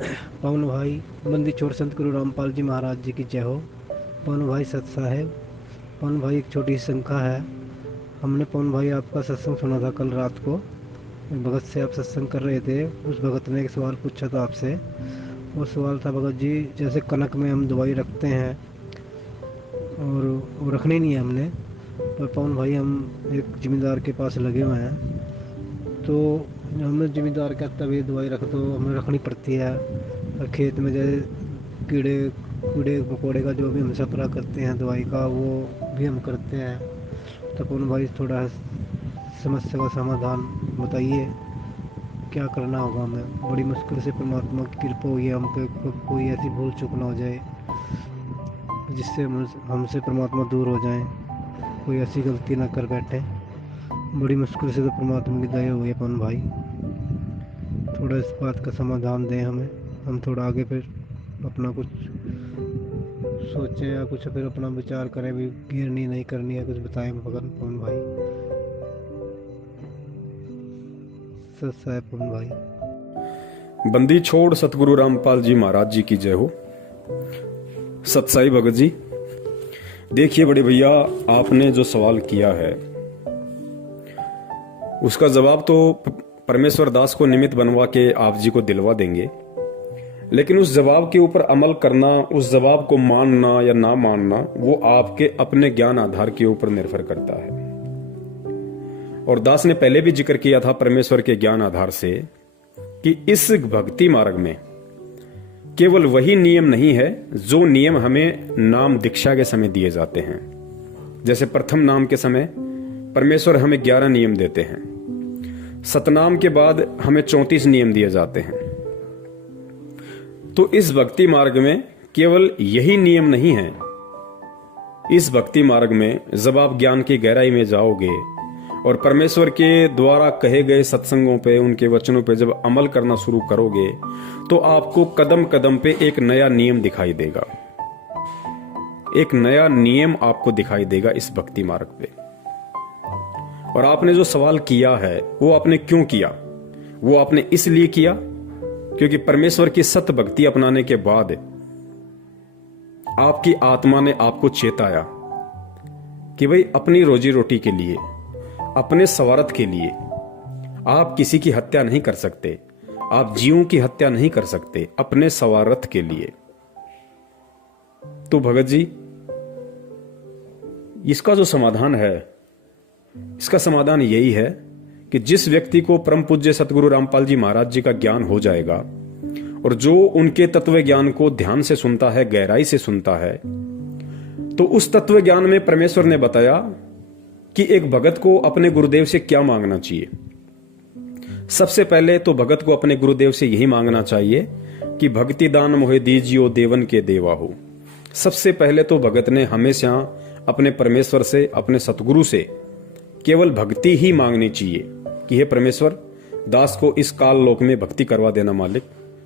पवन भाई, बंदी छोड़ संत गुरु रामपाल जी महाराज जी की जय हो। पवन भाई सत साहेब, पवन भाई एक छोटी सी शंका है। हमने पवन भाई आपका सत्संग सुना था कल रात को। भगत से आप सत्संग कर रहे थे, उस भगत ने एक सवाल पूछा था आपसे। वो सवाल था भगत जी, जैसे कनक में हम दवाई रखते हैं और वो रखनी नहीं है हमने, पर पवन भाई हम एक जिम्मेदार के पास लगे हुए हैं, तो हमने जिम्मेदार कहता है दवाई रख दो, हमें रखनी पड़ती है। और खेत में जैसे कीड़े कीड़े मकोड़े का जो भी हम सफरा करते हैं दवाई का, वो भी हम करते हैं। तो पवन भाई थोड़ा समस्या का समाधान बताइए, क्या करना होगा हमें। बड़ी मुश्किल से परमात्मा की कृपा हुई है हम पे, कोई ऐसी भूल चूक ना हो जाए जिससे हमसे परमात्मा दूर हो जाए, कोई ऐसी गलती ना कर बैठे। बड़ी मुश्किल से तो परमात्मा की दया हुई है पवन भाई, थोड़ा इस बात का समाधान दें हमें। हम थोड़ा आगे फिर अपना कुछ सोचें या कुछ फिर अपना विचार करें, भी गिरनी नहीं करनी है, कुछ बताएं पवन भाई। सत साहेब पवन भाई। बंदी छोड़ सतगुरु रामपाल जी महाराज जी की जय हो। सतसाई भगत जी, देखिए बड़े भैया, आपने जो सवाल किया है उसका जवाब तो परमेश्वर दास को निमित्त बनवा के आप जी को दिलवा देंगे, लेकिन उस जवाब के ऊपर अमल करना, उस जवाब को मानना या ना मानना, वो आपके अपने ज्ञान आधार के ऊपर निर्भर करता है। और दास ने पहले भी जिक्र किया था परमेश्वर के ज्ञान आधार से कि इस भक्ति मार्ग में केवल वही नियम नहीं है जो नियम हमें नाम दीक्षा के समय दिए जाते हैं। जैसे प्रथम नाम के समय परमेश्वर हमें 11 नियम देते हैं, सतनाम के बाद हमें 34 नियम दिए जाते हैं। तो इस भक्ति मार्ग में केवल यही नियम नहीं है। इस भक्ति मार्ग में जब आप ज्ञान की गहराई में जाओगे और परमेश्वर के द्वारा कहे गए सत्संगों पे, उनके वचनों पे जब अमल करना शुरू करोगे तो आपको कदम कदम पे एक नया नियम दिखाई देगा, एक नया नियम आपको दिखाई देगा इस भक्ति मार्ग पे। और आपने जो सवाल किया है वो आपने क्यों किया? वो आपने इसलिए किया क्योंकि परमेश्वर की सत भक्ति अपनाने के बाद आपकी आत्मा ने आपको चेताया कि भाई अपनी रोजी रोटी के लिए, अपने स्वार्थ के लिए आप किसी की हत्या नहीं कर सकते, आप जीवों की हत्या नहीं कर सकते, अपने स्वार्थ के लिए। तो भगत जी, इसका जो समाधान है, इसका समाधान यही है कि जिस व्यक्ति को परम पूज्य सतगुरु रामपाल जी महाराज जी का ज्ञान हो जाएगा और जो उनके तत्व ज्ञान को ध्यान से सुनता है, गहराई से सुनता है, तो उस तत्व ज्ञान में परमेश्वर ने बताया कि एक भगत को अपने गुरुदेव से क्या मांगना चाहिए। सबसे पहले तो भगत को अपने गुरुदेव से यही मांगना चाहिए कि भक्ति दान मोहे दीजियो देवन के देवा हो। सबसे पहले तो भगत ने हमेशा अपने परमेश्वर से, अपने सतगुरु से केवल भक्ति ही मांगनी चाहिए कि हे परमेश्वर, दास को इस काल लोक में भक्ति करवा देना मालिक,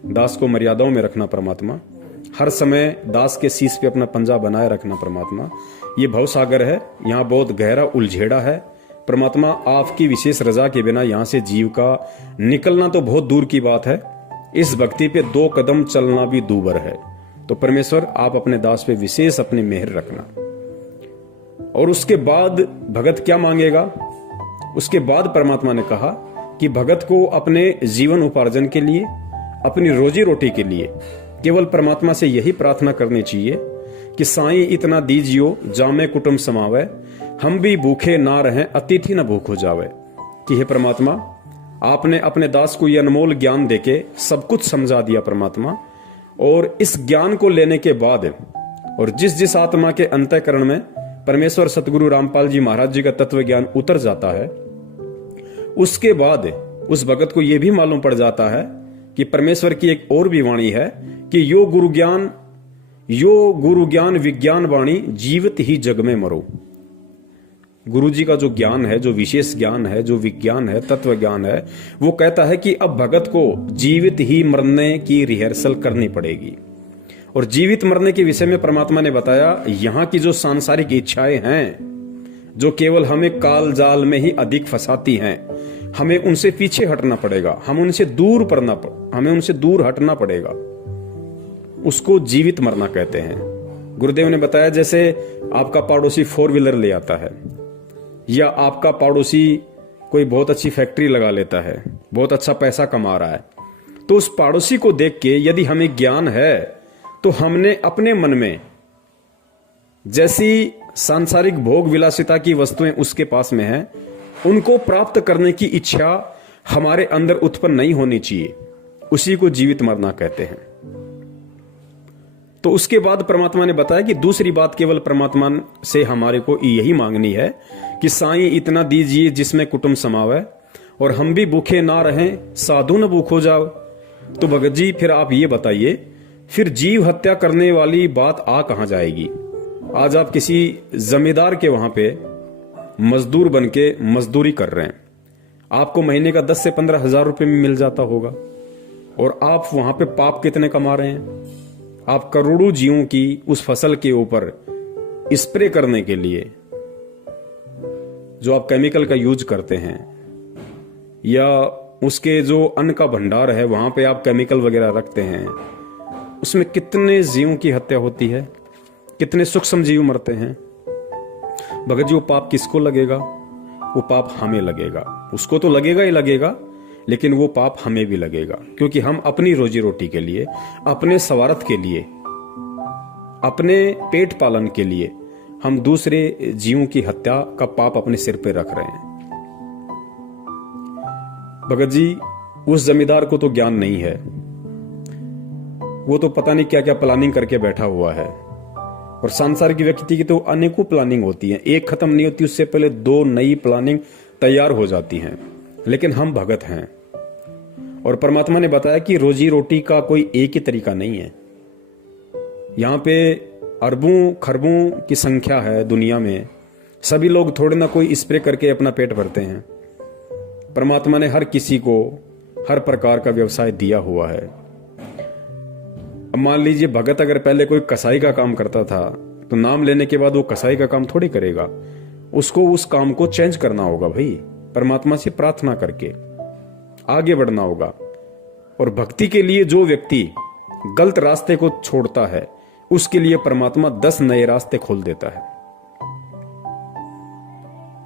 दास को मर्यादाओं में रखना परमात्मा, हर समय दास के शीश पे अपना पंजा बनाए रखना परमात्मा। ये भवसागर है, यहाँ बहुत गहरा उलझेड़ा है परमात्मा, आपकी विशेष रजा के बिना यहाँ से जीव का निकलना तो बहुत दूर की बात है, इस भक्ति पे 2 कदम चलना भी दूभर है। तो परमेश्वर आप अपने दास पे विशेष अपनी मेहर रखना। और उसके बाद भगत क्या मांगेगा? उसके बाद परमात्मा ने कहा कि भगत को अपने जीवन उपार्जन के लिए, अपनी रोजी रोटी के लिए केवल परमात्मा से यही प्रार्थना करनी चाहिए कि साईं इतना दीजियो जामे कुटुंब समावे, हम भी भूखे ना रहें अतिथि न भूख हो जावे। कि हे परमात्मा, आपने अपने दास को यह अनमोल ज्ञान देके सब कुछ समझा दिया परमात्मा, और इस ज्ञान को लेने के बाद और जिस जिस आत्मा के अंतःकरण में परमेश्वर सतगुरु रामपाल जी महाराज जी का तत्व ज्ञान उतर जाता है, उसके बाद उस भगत को यह भी मालूम पड़ जाता है कि परमेश्वर की एक और भी वाणी है कि यो गुरु ज्ञान विज्ञान वाणी जीवित ही जग में मरो। गुरु जी का जो ज्ञान है, जो विशेष ज्ञान है, जो विज्ञान है, तत्व ज्ञान है, वो कहता है कि अब भगत को जीवित ही मरने की रिहर्सल करनी पड़ेगी। और जीवित मरने के विषय में परमात्मा ने बताया, यहां की जो सांसारिक इच्छाएं हैं, जो केवल हमें काल जाल में ही अधिक फंसाती हैं, हमें उनसे पीछे हटना पड़ेगा, हमें उनसे दूर हटना पड़ेगा। उसको जीवित मरना कहते हैं। गुरुदेव ने बताया जैसे आपका पड़ोसी 4 व्हीलर ले आता है, या आपका पड़ोसी कोई बहुत अच्छी फैक्ट्री लगा लेता है, बहुत अच्छा पैसा कमा रहा है, तो उस पड़ोसी को देख के यदि हमें ज्ञान है तो हमने अपने मन में जैसी सांसारिक भोग विलासिता की वस्तुएं उसके पास में है, उनको प्राप्त करने की इच्छा हमारे अंदर उत्पन्न नहीं होनी चाहिए। उसी को जीवित मरना कहते हैं। तो उसके बाद परमात्मा ने बताया कि दूसरी बात केवल परमात्मा से हमारे को यही मांगनी है कि साईं इतना दीजिए जिसमें कुटुंब समावे, और हम भी भूखे ना रहें, साधु न भूखो जाओ। तो भगत जी फिर आप ये बताइए, फिर जीव हत्या करने वाली बात आ कहां जाएगी? आज आप किसी जमींदार के वहां पे मजदूर बन के मजदूरी कर रहे हैं, आपको महीने का 10 से 15 हजार रुपए में मिल जाता होगा, और आप वहां पे पाप कितने कमा रहे हैं? आप करोड़ों जीवों की उस फसल के ऊपर स्प्रे करने के लिए जो आप केमिकल का यूज करते हैं, या उसके जो अन्न का भंडार है वहां पे आप केमिकल वगैरह रखते हैं, उसमें कितने जीवों की हत्या होती है, कितने सूक्ष्म जीव मरते हैं। भगत जी वो पाप किसको लगेगा? वो पाप हमें लगेगा। उसको तो लगेगा ही लगेगा, लेकिन वो पाप हमें भी लगेगा, क्योंकि हम अपनी रोजी रोटी के लिए, अपने स्वार्थ के लिए, अपने पेट पालन के लिए हम दूसरे जीवों की हत्या का पाप अपने सिर पे रख रहे हैं। भगत जी उस जमींदार को तो ज्ञान नहीं है, वो तो पता नहीं क्या क्या प्लानिंग करके बैठा हुआ है, और सांसारिक व्यक्ति की तो अनेकों प्लानिंग होती है, एक खत्म नहीं होती, उससे पहले 2 नई प्लानिंग तैयार हो जाती हैं। लेकिन हम भगत हैं, और परमात्मा ने बताया कि रोजी रोटी का कोई एक ही तरीका नहीं है। यहां पे अरबों खरबों की संख्या है दुनिया में, सभी लोग थोड़े ना कोई स्प्रे करके अपना पेट भरते हैं। परमात्मा ने हर किसी को हर प्रकार का व्यवसाय दिया हुआ है। अब मान लीजिए भगत अगर पहले कोई कसाई का काम करता था, तो नाम लेने के बाद वो कसाई का काम थोड़ी करेगा, उसको उस काम को चेंज करना होगा भाई, परमात्मा से प्रार्थना करके आगे बढ़ना होगा। और भक्ति के लिए जो व्यक्ति गलत रास्ते को छोड़ता है, उसके लिए परमात्मा 10 नए रास्ते खोल देता है।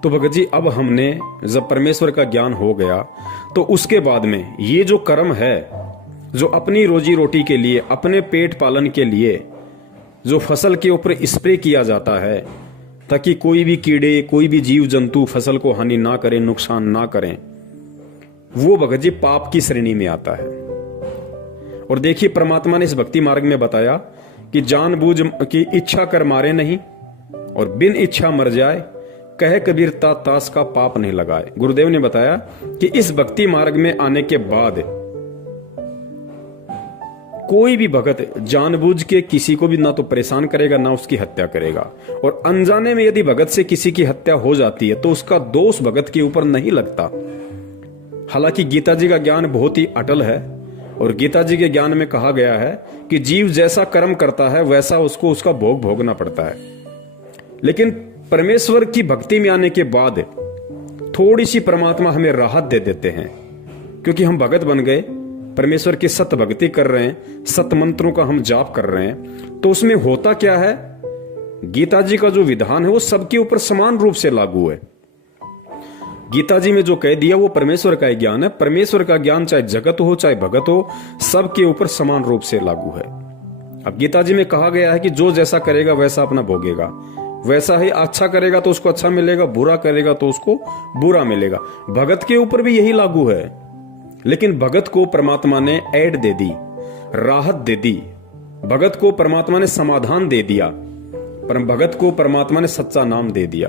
तो भगत जी अब हमने जब परमेश्वर का ज्ञान हो गया, तो उसके बाद में ये जो कर्म है, जो अपनी रोजी रोटी के लिए, अपने पेट पालन के लिए जो फसल के ऊपर स्प्रे किया जाता है, ताकि कोई भी कीड़े, कोई भी जीव जंतु फसल को हानि ना करें, नुकसान ना करें, वो भगत जी पाप की श्रेणी में आता है। और देखिए परमात्मा ने इस भक्ति मार्ग में बताया कि जानबूझ की इच्छा कर मारे नहीं, और बिन इच्छा मर जाए, कहे कबीर तास का पाप नहीं लगाए। गुरुदेव ने बताया कि इस भक्ति मार्ग में आने के बाद कोई भी भगत जानबूझ के किसी को भी ना तो परेशान करेगा, ना उसकी हत्या करेगा। और अनजाने में यदि भगत से किसी की हत्या हो जाती है, तो उसका दोष भगत के ऊपर नहीं लगता। हालांकि गीता जी का ज्ञान बहुत ही अटल है, और गीता जी के ज्ञान में कहा गया है कि जीव जैसा कर्म करता है वैसा उसको उसका भोग भोगना पड़ता है। लेकिन परमेश्वर की भक्ति में आने के बाद थोड़ी सी परमात्मा हमें राहत दे देते हैं, क्योंकि हम भगत बन गए, परमेश्वर की सत भक्ति कर रहे हैं, सत मंत्रों का हम जाप कर रहे हैं। तो उसमें होता क्या है, गीता जी का जो विधान है वो सबके ऊपर समान रूप से लागू है। गीता जी में जो कह दिया वो परमेश्वर का ज्ञान है। परमेश्वर का ज्ञान चाहे जगत हो चाहे भगत हो, सबके ऊपर समान रूप से लागू है। अब गीता जी में कहा गया है कि जो जैसा करेगा वैसा अपना भोगेगा, वैसा ही अच्छा करेगा तो उसको अच्छा मिलेगा, बुरा करेगा तो उसको बुरा मिलेगा। भगत के ऊपर भी यही लागू है। लेकिन भगत को परमात्मा ने ऐड दे दी, राहत दे दी, भगत को परमात्मा ने समाधान दे दिया, पर भगत को परमात्मा ने सच्चा नाम दे दिया।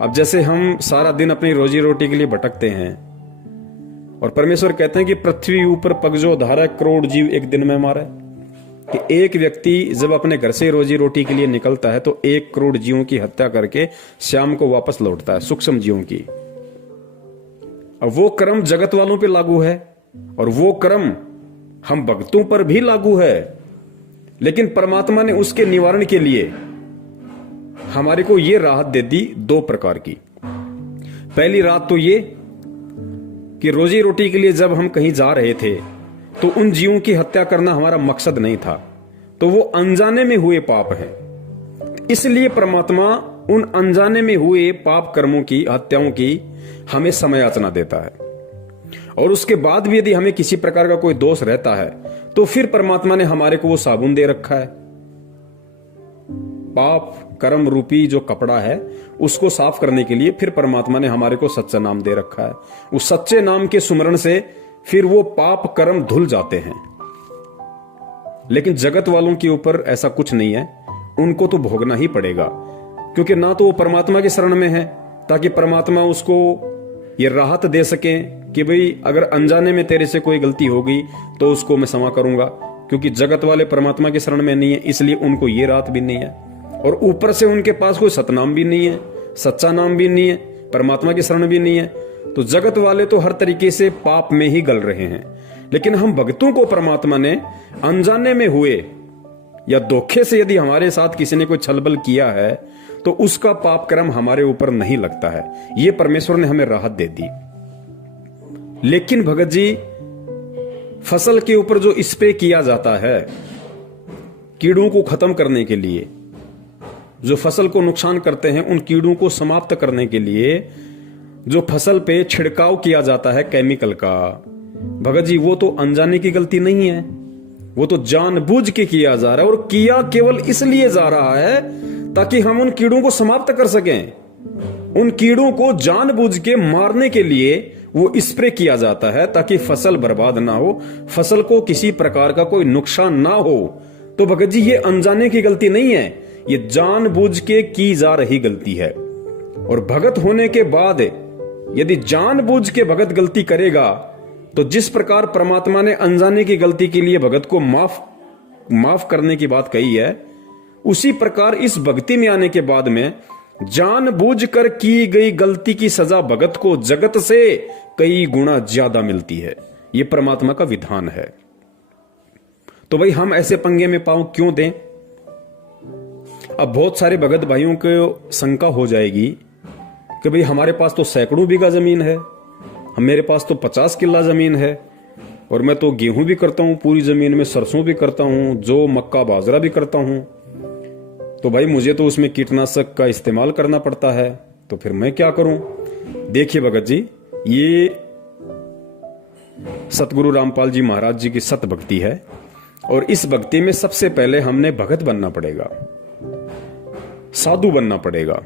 अब जैसे हम सारा दिन अपनी रोजी रोटी के लिए भटकते हैं, और परमेश्वर कहते हैं कि पृथ्वी ऊपर पग जो धारा करोड़ जीव एक दिन में मारे, कि एक व्यक्ति जब अपने घर से रोजी रोटी के लिए निकलता है तो 1 करोड़ जीवों की हत्या करके शाम को वापस लौटता है, सूक्ष्म जीवों की। अब वो कर्म जगत वालों पे लागू है, और वो कर्म हम भक्तों पर भी लागू है। लेकिन परमात्मा ने उसके निवारण के लिए हमारे को ये राहत दे दी 2 प्रकार की। पहली रात तो ये कि रोजी रोटी के लिए जब हम कहीं जा रहे थे तो उन जीवों की हत्या करना हमारा मकसद नहीं था, तो वो अनजाने में हुए पाप हैं। इसलिए परमात्मा उन अनजाने में हुए पाप कर्मों की, हत्याओं की हमें समय याचना देता है। और उसके बाद भी यदि हमें किसी प्रकार का कोई दोष रहता है तो फिर परमात्मा ने हमारे को वो साबुन दे रखा है, पाप कर्म रूपी जो कपड़ा है उसको साफ करने के लिए फिर परमात्मा ने हमारे को सच्चा नाम दे रखा है। उस सच्चे नाम के सुमरण से फिर वो पाप कर्म धुल जाते हैं। लेकिन जगत वालों के ऊपर ऐसा कुछ नहीं है, उनको तो भोगना ही पड़ेगा, क्योंकि ना तो वो परमात्मा के शरण में है ताकि परमात्मा उसको ये राहत दे सके कि भाई अगर अनजाने में तेरे से कोई गलती हो गई तो उसको मैं क्षमा करूंगा, क्योंकि जगत वाले परमात्मा के शरण में नहीं है, इसलिए उनको ये राहत भी नहीं है। और ऊपर से उनके पास कोई सतनाम भी नहीं है, सच्चा नाम भी नहीं है, परमात्मा की शरण भी नहीं है, तो जगत वाले तो हर तरीके से पाप में ही गल रहे हैं। लेकिन हम भक्तों को परमात्मा ने अनजाने में हुए या धोखे से यदि हमारे साथ किसी ने कोई छलबल किया है तो उसका पाप कर्म हमारे ऊपर नहीं लगता है, ये परमेश्वर ने हमें राहत दे दी। लेकिन भगत जी, फसल के ऊपर जो स्प्रे किया जाता है कीड़ों को खत्म करने के लिए, जो फसल को नुकसान करते हैं उन कीड़ों को समाप्त करने के लिए जो फसल पे छिड़काव किया जाता है केमिकल का, भगत जी वो तो अनजाने की गलती नहीं है, वो तो जानबूझ के किया जा रहा है। और किया केवल इसलिए जा रहा है ताकि हम उन कीड़ों को समाप्त कर सकें। उन कीड़ों को जानबूझ के मारने के लिए वो स्प्रे किया जाता है ताकि फसल बर्बाद ना हो, फसल को किसी प्रकार का कोई नुकसान ना हो। तो भगत जी ये अनजाने की गलती नहीं है, ये जानबूझ के की जा रही गलती है। और भगत होने के बाद यदि जानबूझ के भगत गलती करेगा तो जिस प्रकार परमात्मा ने अनजाने की गलती के लिए भगत को माफ करने की बात कही है, उसी प्रकार इस भक्ति में आने के बाद में जानबूझकर की गई गलती की सजा भगत को जगत से कई गुना ज्यादा मिलती है। यह परमात्मा का विधान है। तो भाई हम ऐसे पंगे में पांव क्यों दें? अब बहुत सारे भगत भाइयों को शंका हो जाएगी कि भाई हमारे पास तो सैकड़ों बीघा जमीन है, मेरे पास तो 50 किला जमीन है, और मैं तो गेहूं भी करता हूं, पूरी जमीन में सरसों भी करता हूं, जो मक्का बाजरा भी करता हूं, तो भाई मुझे तो उसमें कीटनाशक का इस्तेमाल करना पड़ता है, तो फिर मैं क्या करूं? देखिए भगत जी, ये सतगुरु रामपाल जी महाराज जी की सत भक्ति है, और इस भक्ति में सबसे पहले हमने भगत बनना पड़ेगा, साधु बनना पड़ेगा।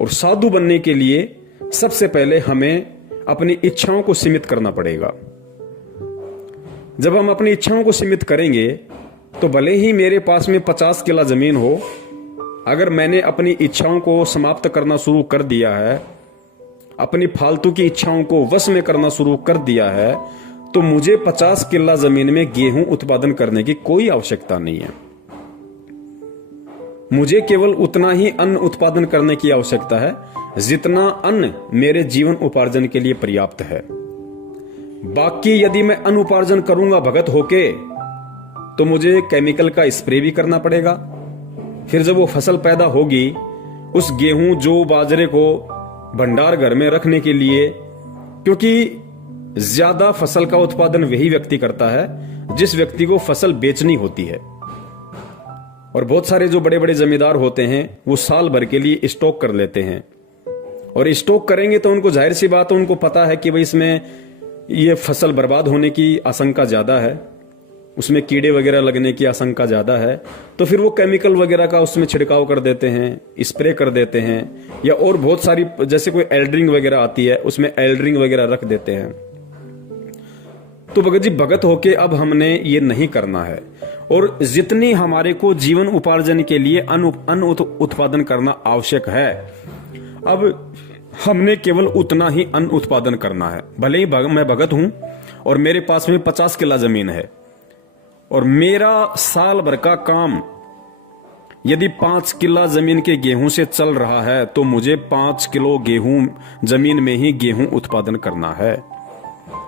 और साधु बनने के लिए सबसे पहले हमें अपनी इच्छाओं को सीमित करना पड़ेगा। जब हम अपनी इच्छाओं को सीमित करेंगे तो भले ही मेरे पास में 50 किला जमीन हो, अगर मैंने अपनी इच्छाओं को समाप्त करना शुरू कर दिया है, अपनी फालतू की इच्छाओं को वश में करना शुरू कर दिया है, तो मुझे 50 किला जमीन में गेहूं उत्पादन करने की कोई आवश्यकता नहीं है। मुझे केवल उतना ही अन्न उत्पादन करने की आवश्यकता है जितना अन्न मेरे जीवन उपार्जन के लिए पर्याप्त है। बाकी यदि मैं अन्न उपार्जन करूंगा भगत होके तो मुझे केमिकल का स्प्रे भी करना पड़ेगा। फिर जब वो फसल पैदा होगी, उस गेहूं जो बाजरे को भंडार घर में रखने के लिए, क्योंकि ज्यादा फसल का उत्पादन वही व्यक्ति करता है जिस व्यक्ति को फसल बेचनी होती है। और बहुत सारे जो बड़े बड़े जमींदार होते हैं वो साल भर के लिए स्टॉक कर लेते हैं, और स्टॉक करेंगे तो उनको जाहिर सी बात है, उनको पता है कि भाई इसमें ये फसल बर्बाद होने की आशंका ज्यादा है, उसमें कीड़े वगैरह लगने की आशंका ज्यादा है, तो फिर वो केमिकल वगैरह का उसमें छिड़काव कर देते हैं, स्प्रे कर देते हैं, या और बहुत सारी जैसे कोई एल्ड्रिंग वगैरह आती है उसमें एल्ड्रिंग वगैरह रख देते हैं। तो भगत जी, भगत होके अब हमने ये नहीं करना है, और जितनी हमारे को जीवन उपार्जन के लिए अन्न उत्पादन करना आवश्यक है, अब हमने केवल उतना ही अन्न उत्पादन करना है। भले ही मैं भगत हूं और मेरे पास में 50 किला जमीन है, और मेरा साल भर का काम यदि 5 किला जमीन के गेहूं से चल रहा है तो मुझे 5 किलो गेहूं जमीन में ही गेहूं उत्पादन करना है।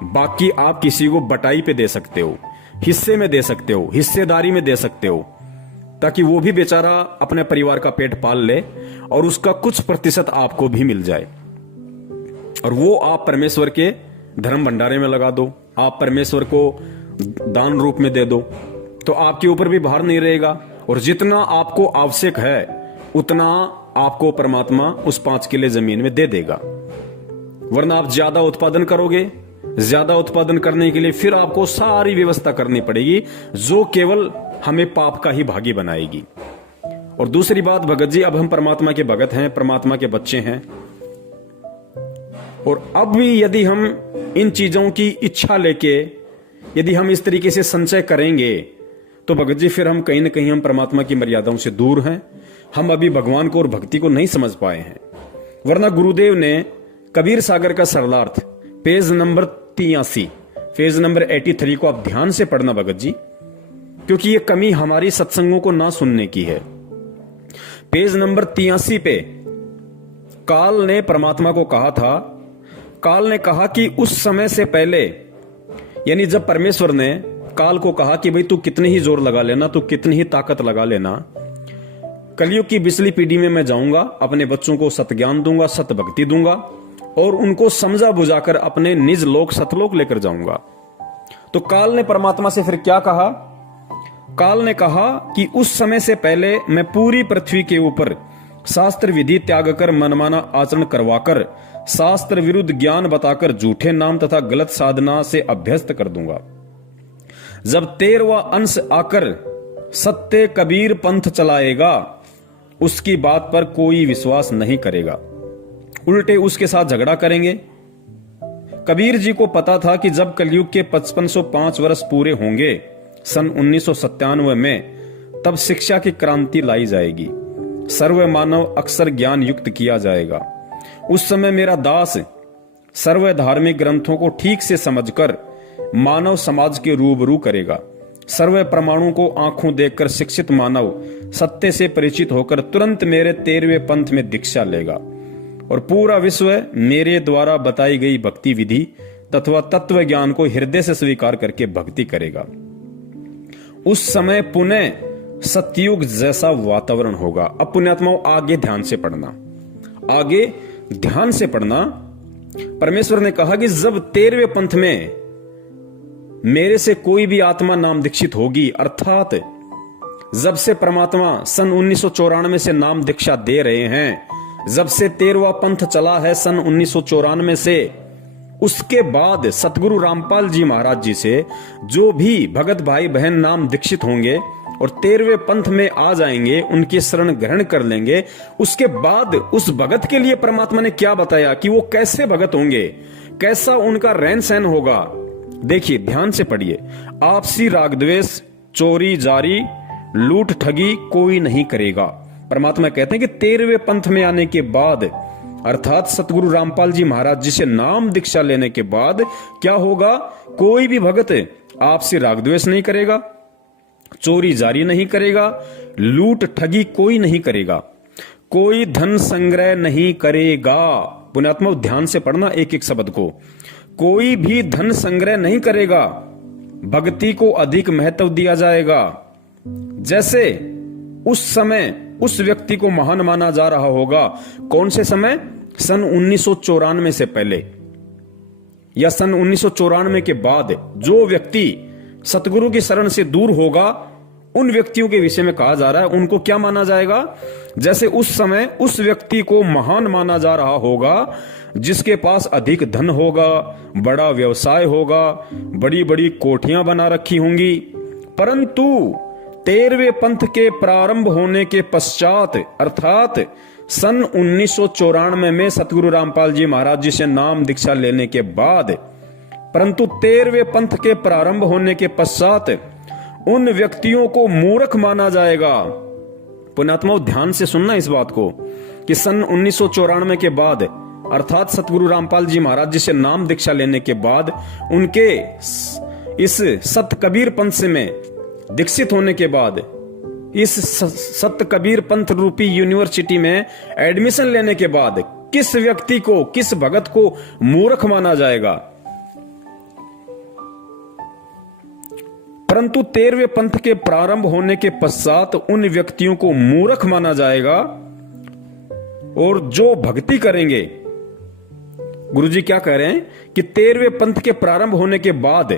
बाकी आप किसी को बटाई पे दे सकते हो, हिस्से में दे सकते हो, हिस्सेदारी में दे सकते हो, ताकि वो भी बेचारा अपने परिवार का पेट पाल ले और उसका कुछ प्रतिशत आपको भी मिल जाए। और वो आप परमेश्वर के धर्म भंडारे में लगा दो, आप परमेश्वर को दान रूप में दे दो, तो आपके ऊपर भी भार नहीं रहेगा। और जितना आपको आवश्यक है उतना आपको परमात्मा उस 5 किले जमीन में दे देगा। वरना आप ज्यादा उत्पादन करोगे, ज्यादा उत्पादन करने के लिए फिर आपको सारी व्यवस्था करनी पड़ेगी, जो केवल हमें पाप का ही भागी बनाएगी। और दूसरी बात भगत जी, अब हम परमात्मा के भगत हैं, परमात्मा के बच्चे हैं, और अब भी यदि हम इन चीजों की इच्छा लेके यदि हम इस तरीके से संचय करेंगे तो भगत जी फिर हम कहीं ना कहीं हम परमात्मा की मर्यादाओं से दूर हैं। हम अभी भगवान को और भक्ति को नहीं समझ पाए हैं। वरना गुरुदेव ने कबीर सागर का सरलार्थ पेज नंबर 83, पेज नंबर 83 को आप ध्यान से पढ़ना भगत जी, क्योंकि ये कमी हमारी सत्संगों को ना सुनने की है। पेज नंबर 83 पे काल ने परमात्मा को कहा था, काल ने कहा कि उस समय से पहले, यानी जब परमेश्वर ने काल को कहा कि भाई तू कितनी ही जोर लगा लेना, तू कितनी ही ताकत लगा लेना, कलयुग की बिचली पीढ़ी में मैं जाऊंगा, अपने बच्चों को सतज्ञान दूंगा, सत भक्ति दूंगा और उनको समझा बुझाकर अपने निज लोक सतलोक लेकर जाऊंगा। तो काल ने परमात्मा से फिर क्या कहा? काल ने कहा कि उस समय से पहले मैं पूरी पृथ्वी के ऊपर शास्त्र विधि त्याग कर मनमाना आचरण करवाकर शास्त्र विरुद्ध ज्ञान बताकर झूठे नाम तथा गलत साधना से अभ्यस्त कर दूंगा। जब 13वां अंश आकर सत्य कबीर पंथ चलाएगा, उसकी बात पर कोई विश्वास नहीं करेगा, उल्टे उसके साथ झगड़ा करेंगे। कबीर जी को पता था कि जब कलयुग के 5505 वर्ष पूरे होंगे सन 1997 में, तब शिक्षा की क्रांति लाई जाएगी, सर्व मानव अक्षर ज्ञान युक्त किया जाएगा। उस समय मेरा दास सर्व धार्मिक ग्रंथों को ठीक से समझकर मानव समाज के रूबरू करेगा। सर्व परमाणु को आंखों देखकर शिक्षित मानव सत्य से परिचित होकर तुरंत मेरे 13वें पंथ में दीक्षा लेगा और पूरा विश्व मेरे द्वारा बताई गई भक्ति विधि तथा तत्व ज्ञान को हृदय से स्वीकार करके भक्ति करेगा। उस समय पुनः सतयुग जैसा वातावरण होगा। अब पुण्यात्माओं आगे ध्यान से पढ़ना, आगे ध्यान से पढ़ना। परमेश्वर ने कहा कि जब 13वें पंथ में मेरे से कोई भी आत्मा नाम दीक्षित होगी, अर्थात जब से परमात्मा सन 1994 से नाम दीक्षा दे रहे हैं, जब से 13वां पंथ चला है सन 1994 से, उसके बाद सतगुरु रामपाल जी महाराज जी से जो भी भगत भाई बहन नाम दीक्षित होंगे और 13वें पंथ में आ जाएंगे, उनकी शरण ग्रहण कर लेंगे, उसके बाद उस भगत के लिए परमात्मा ने क्या बताया कि वो कैसे भगत होंगे, कैसा उनका रहन सहन होगा। देखिए ध्यान से पढ़िए। आपसी राग द्वेष, चोरी जारी, लूट ठगी कोई नहीं करेगा। परमात्मा कहते हैं कि 13वें पंथ में आने के बाद, अर्थात सतगुरु रामपाल जी महाराज जी से नाम दीक्षा लेने के बाद क्या होगा? कोई भी भगत आपसी राग द्वेष नहीं करेगा, चोरी जारी नहीं करेगा, लूट ठगी कोई नहीं करेगा, कोई धन संग्रह नहीं करेगा। पुण्यात्मा ध्यान से पढ़ना एक एक शब्द को। कोई भी धन संग्रह नहीं करेगा, भक्ति को अधिक महत्व दिया जाएगा। जैसे उस समय उस व्यक्ति को महान माना जा रहा होगा, कौन से समय? सन 1994 से पहले या सन 1994 के बाद जो व्यक्ति सतगुरु की शरण से दूर होगा, उन व्यक्तियों के विषय में कहा जा रहा है, उनको क्या माना जाएगा? जैसे उस समय उस व्यक्ति को महान माना जा रहा होगा जिसके पास अधिक धन होगा, बड़ा व्यवसाय होगा, बड़ी बड़ी कोठियां बना रखी होंगी। परंतु 13वें पंथ के प्रारंभ होने के पश्चात, अर्थात सन 1994 में सतगुरु रामपाल जी महाराज जी से नाम दीक्षा लेने के बाद, परंतु 13वें पंथ के प्रारंभ होने के पश्चात उन व्यक्तियों को मूर्ख माना जाएगा। पुण्यात्माओं ध्यान से सुनना इस बात को कि सन 1994 के बाद, अर्थात सतगुरु रामपाल जी महाराज जी से नाम दीक्षा लेने के बाद, उनके इस सत कबीर पंथ से में दीक्षित होने के बाद, इस सत कबीर पंथ रूपी यूनिवर्सिटी में एडमिशन लेने के बाद किस व्यक्ति को, किस भगत को मूर्ख माना जाएगा? परंतु 13वें पंथ के प्रारंभ होने के पश्चात उन व्यक्तियों को मूर्ख माना जाएगा, और जो भक्ति करेंगे गुरुजी क्या कह रहे हैं कि 13वें पंथ के प्रारंभ होने के बाद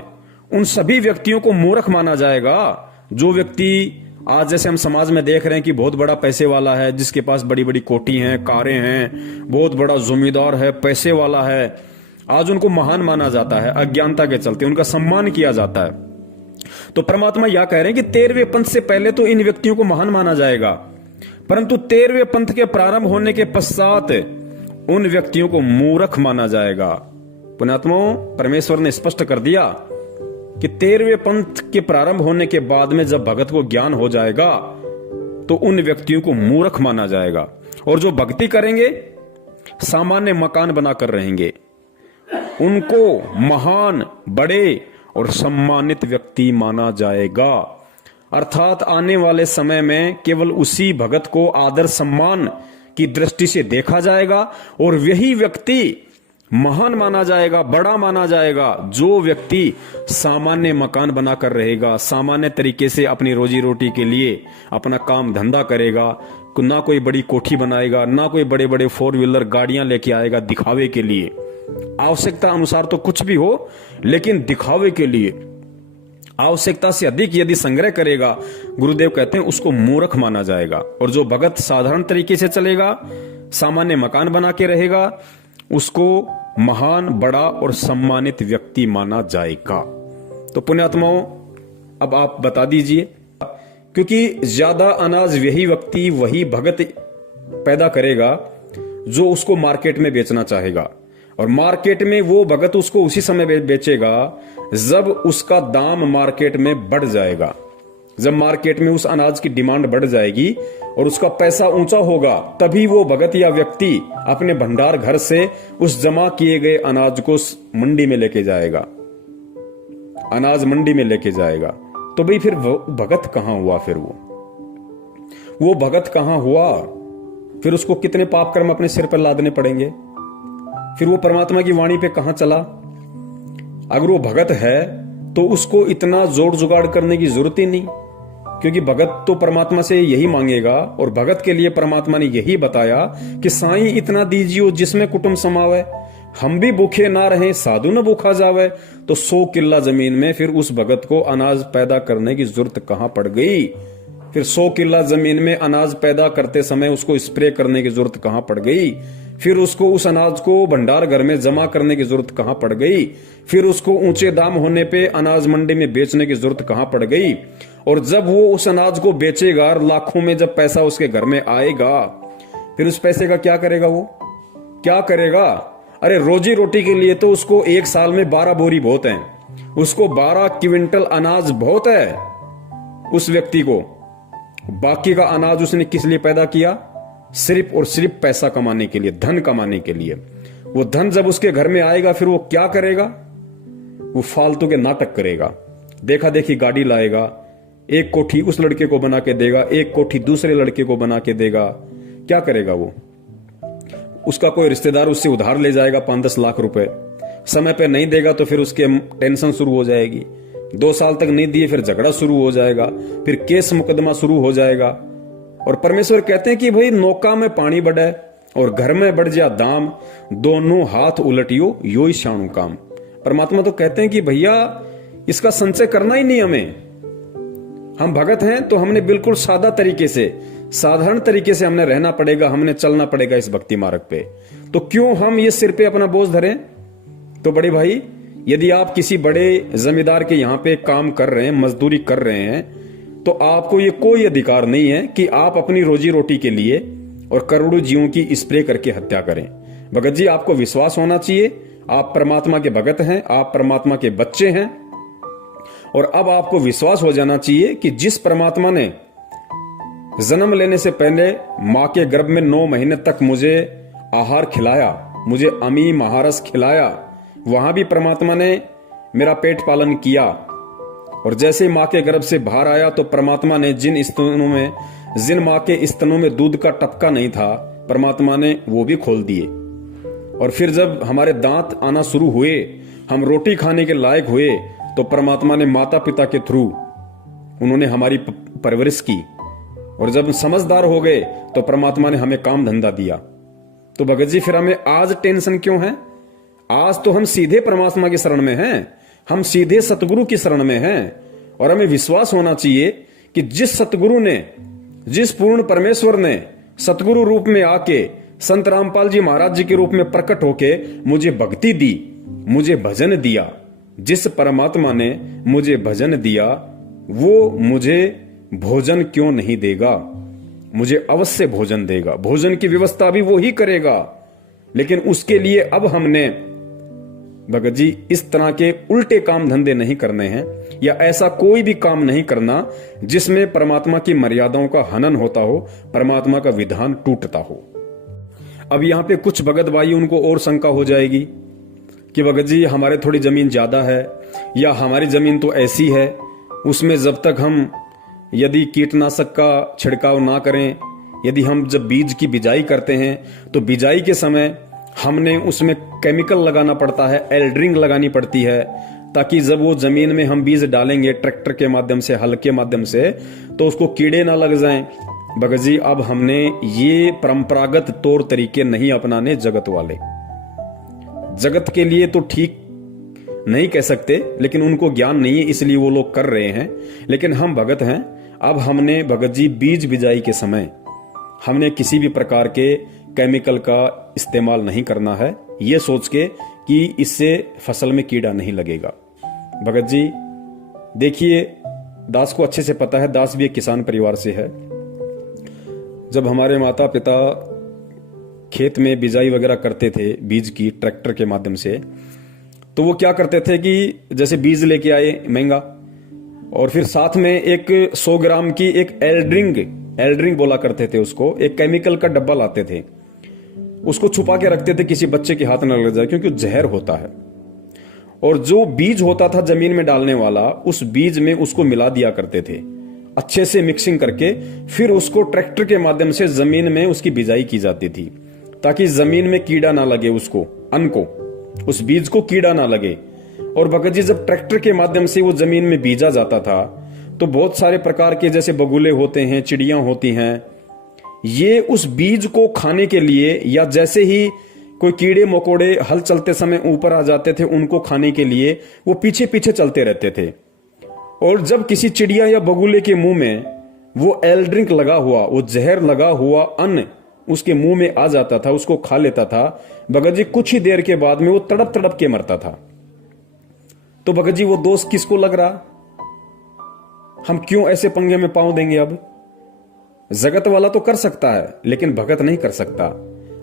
उन सभी व्यक्तियों को मूर्ख माना जाएगा जो व्यक्ति आज जैसे हम समाज में देख रहे हैं कि बहुत बड़ा पैसे वाला है, जिसके पास बड़ी बड़ी कोठी हैं, कारें हैं, बहुत बड़ा जमींदार है, पैसे वाला है, आज उनको महान माना जाता है। अज्ञानता के चलते उनका सम्मान किया जाता है। तो परमात्मा यह कह रहे हैं कि 13वें पंथ से पहले तो इन व्यक्तियों को महान माना जाएगा, परंतु 13वें पंथ के प्रारंभ होने के पश्चात उन व्यक्तियों को मूर्ख माना जाएगा। पुण्यात्माओं, परमेश्वर ने स्पष्ट कर दिया कि 13वें पंथ के प्रारंभ होने के बाद में जब भगत को ज्ञान हो जाएगा तो उन व्यक्तियों को मूर्ख माना जाएगा, और जो भक्ति करेंगे सामान्य मकान बनाकर रहेंगे, उनको महान, बड़े और सम्मानित व्यक्ति माना जाएगा। अर्थात आने वाले समय में केवल उसी भगत को आदर सम्मान की दृष्टि से देखा जाएगा और वही व्यक्ति महान माना जाएगा, बड़ा माना जाएगा, जो व्यक्ति सामान्य मकान बनाकर रहेगा, सामान्य तरीके से अपनी रोजी रोटी के लिए अपना काम धंधा करेगा, ना कोई बड़ी कोठी बनाएगा, ना कोई बड़े बड़े 4 व्हीलर गाड़ियां लेके आएगा दिखावे के लिए। आवश्यकता अनुसार तो कुछ भी हो, लेकिन दिखावे के लिए आवश्यकता से अधिक यदि संग्रह करेगा, गुरुदेव कहते हैं उसको मूर्ख माना जाएगा। और जो भगत साधारण तरीके से चलेगा, सामान्य मकान बना के रहेगा, उसको महान, बड़ा और सम्मानित व्यक्ति माना जाएगा। तो पुण्यात्माओं, अब आप बता दीजिए, क्योंकि ज्यादा अनाज वही व्यक्ति, वही भगत पैदा करेगा जो उसको मार्केट में बेचना चाहेगा, और मार्केट में वो भगत उसको उसी समय बेचेगा जब उसका दाम मार्केट में बढ़ जाएगा। जब मार्केट में उस अनाज की डिमांड बढ़ जाएगी और उसका पैसा ऊंचा होगा, तभी वो भगत या व्यक्ति अपने भंडार घर से उस जमा किए गए अनाज को मंडी में लेके जाएगा, अनाज मंडी में लेके जाएगा। तो भाई फिर वो भगत कहां हुआ? फिर वो भगत कहां हुआ? फिर उसको कितने पाप कर्म अपने सिर पर लादने पड़ेंगे? फिर वो परमात्मा की वाणी पे कहां चला? अगर वो भगत है तो उसको इतना जोड़ जुगाड़ करने की जरूरत ही नहीं, क्योंकि भगत तो परमात्मा से यही मांगेगा, और भगत के लिए परमात्मा ने यही बताया कि साईं इतना दीजियो जिसमें कुटुंब समावे, हम भी भूखे ना रहे साधु न भूखा जावे। तो 100 किल्ला जमीन में फिर उस भगत को अनाज पैदा करने की जरूरत कहां पड़ गई? फिर 100 किल्ला जमीन में अनाज पैदा करते समय उसको स्प्रे करने की जरूरत कहां पड़ गई? फिर उसको उस अनाज को भंडार घर में जमा करने की जरूरत कहां पड़ गई? फिर उसको ऊंचे दाम होने पे अनाज मंडी में बेचने की जरूरत कहां पड़ गई? और जब वो उस अनाज को बेचेगा, लाखों में जब पैसा उसके घर में आएगा, फिर उस पैसे का क्या करेगा? वो क्या करेगा? अरे रोजी रोटी के लिए तो उसको एक साल में 12 बोरी बहुत है, उसको 12 क्विंटल अनाज बहुत है उस व्यक्ति को। बाकी का अनाज उसने किस लिए पैदा किया? सिर्फ और सिर्फ पैसा कमाने के लिए, धन कमाने के लिए। वो धन जब उसके घर में आएगा, फिर वो क्या करेगा? वो फालतू के नाटक करेगा, देखा देखी गाड़ी लाएगा, एक कोठी उस लड़के को बना के देगा, एक कोठी दूसरे लड़के को बना के देगा। क्या करेगा वो? उसका कोई रिश्तेदार उससे उधार ले जाएगा 5-10 लाख रुपए, समय पे नहीं देगा तो फिर उसके टेंशन शुरू हो जाएगी, 2 साल तक नहीं दिए फिर झगड़ा शुरू हो जाएगा, फिर केस मुकदमा शुरू हो जाएगा। और परमेश्वर कहते हैं कि भाई नौका में पानी बढ़े और घर में बढ़ जा दाम, दोनों हाथ उलटियो यो ही शाणु काम। परमात्मा तो कहते हैं कि भैया इसका संचय करना ही नहीं हमें। हम भगत हैं तो हमने बिल्कुल सादा तरीके से, साधारण तरीके से हमने रहना पड़ेगा, हमने चलना पड़ेगा इस भक्ति मार्ग पे। तो क्यों हम ये सिर पे अपना बोझ धरें? तो बड़े भाई, यदि आप किसी बड़े जमींदार के यहां पे काम कर रहे हैं, मजदूरी कर रहे हैं, तो आपको ये कोई अधिकार नहीं है कि आप अपनी रोजी रोटी के लिए और करोड़ों जीवों की स्प्रे करके हत्या करें। भगत जी, आपको विश्वास होना चाहिए, आप परमात्मा के भगत हैं, आप परमात्मा के बच्चे हैं, और अब आपको विश्वास हो जाना चाहिए कि जिस परमात्मा ने जन्म लेने से पहले मां के गर्भ में 9 महीने तक मुझे आहार खिलाया, मुझे अमी महारस खिलाया, वहां भी परमात्मा ने मेरा पेट पालन किया। और जैसे मां के गर्भ से बाहर आया तो परमात्मा ने जिन मां के स्तनों में दूध का टपका नहीं था, परमात्मा ने वो भी खोल दिए। और फिर जब हमारे दांत आना शुरू हुए, हम रोटी खाने के लायक हुए, तो परमात्मा ने माता पिता के थ्रू उन्होंने हमारी परवरिश की। और जब समझदार हो गए तो परमात्मा ने हमें काम धंधा दिया। तो भगत जी, फिर हमें आज टेंशन क्यों है? आज तो हम सीधे परमात्मा की शरण में हैं, हम सीधे सतगुरु की शरण में हैं। और हमें विश्वास होना चाहिए कि जिस सतगुरु ने, जिस पूर्ण परमेश्वर ने सतगुरु रूप में आके संत रामपाल जी महाराज जी के रूप में प्रकट होके मुझे भक्ति दी, मुझे भजन दिया, जिस परमात्मा ने मुझे भजन दिया वो मुझे भोजन क्यों नहीं देगा? मुझे अवश्य भोजन देगा। भोजन की व्यवस्था भी वो ही करेगा। लेकिन उसके लिए अब हमने भगत जी इस तरह के उल्टे काम धंधे नहीं करने हैं, या ऐसा कोई भी काम नहीं करना जिसमें परमात्मा की मर्यादाओं का हनन होता हो, परमात्मा का विधान टूटता हो। अब यहां पे कुछ भगत भाई उनको और शंका हो जाएगी कि भगत जी हमारे थोड़ी जमीन ज्यादा है, या हमारी जमीन तो ऐसी है, उसमें जब तक हम यदि कीटनाशक का छिड़काव ना करें, यदि हम जब बीज की बिजाई करते हैं तो बिजाई के समय हमने उसमें केमिकल लगाना पड़ता है, एल्ड्रिंग लगानी पड़ती है, ताकि जब वो जमीन में हम बीज डालेंगे ट्रैक्टर के माध्यम से, हल के माध्यम से, तो उसको कीड़े ना लग जाएं। भगत जी अब हमने ये परंपरागत तौर तरीके नहीं अपनाने जगत वाले। जगत के लिए तो ठीक नहीं कह सकते, लेकिन उनको ज्ञान नहीं है इसलिए वो लोग कर रहे हैं। लेकिन हम भगत हैं, अब हमने भगत जी बीज बिजाई के समय हमने किसी भी प्रकार के केमिकल का इस्तेमाल नहीं करना है, ये सोच के कि इससे फसल में कीड़ा नहीं लगेगा। भगत जी देखिए, दास को अच्छे से पता है, दास भी एक किसान परिवार से है। जब हमारे माता पिता खेत में बिजाई वगैरह करते थे बीज की ट्रैक्टर के माध्यम से, तो वो क्या करते थे कि जैसे बीज लेके आए महंगा, और फिर साथ में एक 100 ग्राम की एक एल्ड्रिंग बोला करते थे उसको, एक केमिकल का डब्बा लाते थे, उसको छुपा के रखते थे किसी बच्चे के हाथ न लग जाए, क्योंकि जहर होता है। और जो बीज होता था जमीन में डालने वाला, उस बीज में उसको मिला दिया करते थे अच्छे से मिक्सिंग करके, फिर उसको ट्रैक्टर के माध्यम से जमीन में उसकी बिजाई की जाती थी, ताकि जमीन में कीड़ा ना लगे, उसको अन्न को, उस बीज को कीड़ा ना लगे। और भगत जी जब ट्रैक्टर के माध्यम से वो जमीन में बीजा जाता था, तो बहुत सारे प्रकार के जैसे बगुले होते हैं, चिड़ियां होती हैं, ये उस बीज को खाने के लिए, या जैसे ही कोई कीड़े मकोड़े हल चलते समय ऊपर आ जाते थे, उनको खाने के लिए वो पीछे पीछे चलते रहते थे। और जब किसी चिड़िया या बगुले के मुंह में वो एल्ड्रिंक लगा हुआ, वो जहर लगा हुआ अन्न उसके मुंह में आ जाता था, उसको खा लेता था, भगत जी कुछ ही देर के बाद में वो तड़प तड़प के मरता था। तो भगत जी वो दोष किसको लग रहा? हम क्यों ऐसे पंगे में पांव देंगे? अब जगत वाला तो कर सकता है, लेकिन भगत नहीं कर सकता।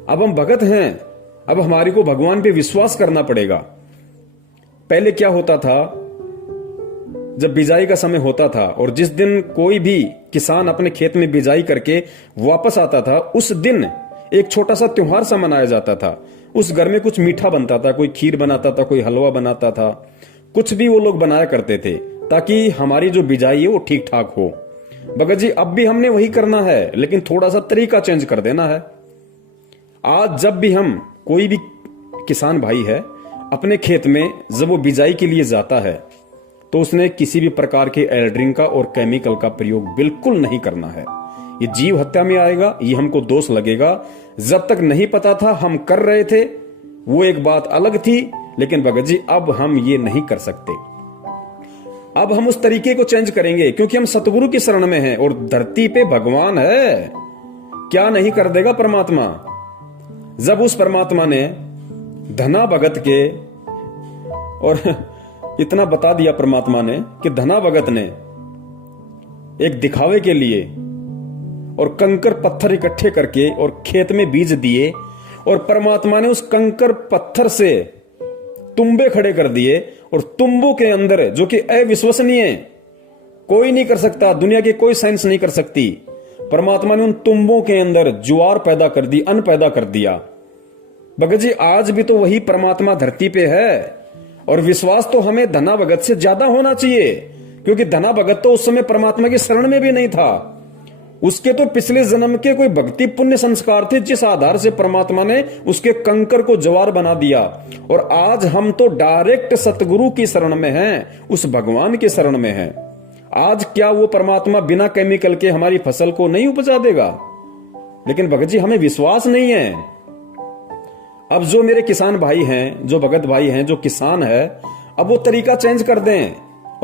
अब हम भगत हैं, अब हमारे को भगवान पे विश्वास करना पड़ेगा। पहले क्या होता था, जब बिजाई का समय होता था और जिस दिन कोई भी किसान अपने खेत में बिजाई करके वापस आता था, उस दिन एक छोटा सा त्योहार सा मनाया जाता था। उस घर में कुछ मीठा बनता था, कोई खीर बनाता था, कोई हलवा बनाता था, कुछ भी वो लोग बनाया करते थे, ताकि हमारी जो बिजाई है वो ठीक ठाक हो। भगत जी अब भी हमने वही करना है, लेकिन थोड़ा सा तरीका चेंज कर देना है। आज जब भी हम, कोई भी किसान भाई है, अपने खेत में जब वो बिजाई के लिए जाता है, तो उसने किसी भी प्रकार के एल्ड्रिंग का और केमिकल का प्रयोग बिल्कुल नहीं करना है। ये जीव हत्या में आएगा, ये हमको दोष लगेगा। जब तक नहीं पता था हम कर रहे थे, वो एक बात अलग थी, लेकिन भगत जी अब हम ये नहीं कर सकते। अब हम उस तरीके को चेंज करेंगे, क्योंकि हम सतगुरु की शरण में हैं और धरती पे भगवान है। क्या नहीं कर देगा परमात्मा? जब उस परमात्मा ने धना भगत के, और इतना बता दिया परमात्मा ने कि धना भगत ने एक दिखावे के लिए और कंकर पत्थर इकट्ठे करके और खेत में बीज दिए, और परमात्मा ने उस कंकर पत्थर से तुम्बे खड़े कर दिए, और तुम्बों के अंदर, जो कि अविश्वसनीय, कोई नहीं कर सकता, दुनिया की कोई साइंस नहीं कर सकती, परमात्मा ने उन तुम्बों के अंदर ज्वार पैदा कर दी, अन्न पैदा कर दिया। भगत जी आज भी तो वही परमात्मा धरती पे है, और विश्वास तो हमें धना भगत से ज्यादा होना चाहिए, क्योंकि धना भगत तो उस समय परमात्मा की शरण में भी नहीं था। उसके तो पिछले जन्म के कोई भक्ति पुण्य संस्कार थे, जिस आधार से परमात्मा ने उसके कंकर को ज्वार बना दिया। और आज हम तो डायरेक्ट सतगुरु की शरण में हैं, उस भगवान की शरण में हैं। आज क्या वो परमात्मा बिना केमिकल के हमारी फसल को नहीं उपजा देगा? लेकिन भगत जी हमें विश्वास नहीं है। अब जो मेरे किसान भाई हैं, जो भगत भाई हैं, जो किसान है, अब वो तरीका चेंज कर दें